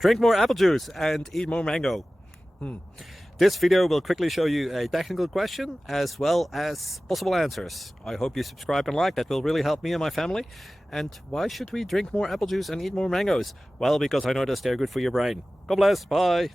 Drink more apple juice and eat more mango. This video will quickly show you a technical question as well as possible answers. I hope you subscribe and like, that will really help me and my family. And why should we drink more apple juice and eat more mangoes? Well, because I noticed they're good for your brain. God bless, bye.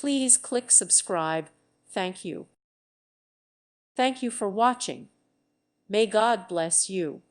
Please click subscribe. Thank you. Thank you for watching. May God bless you.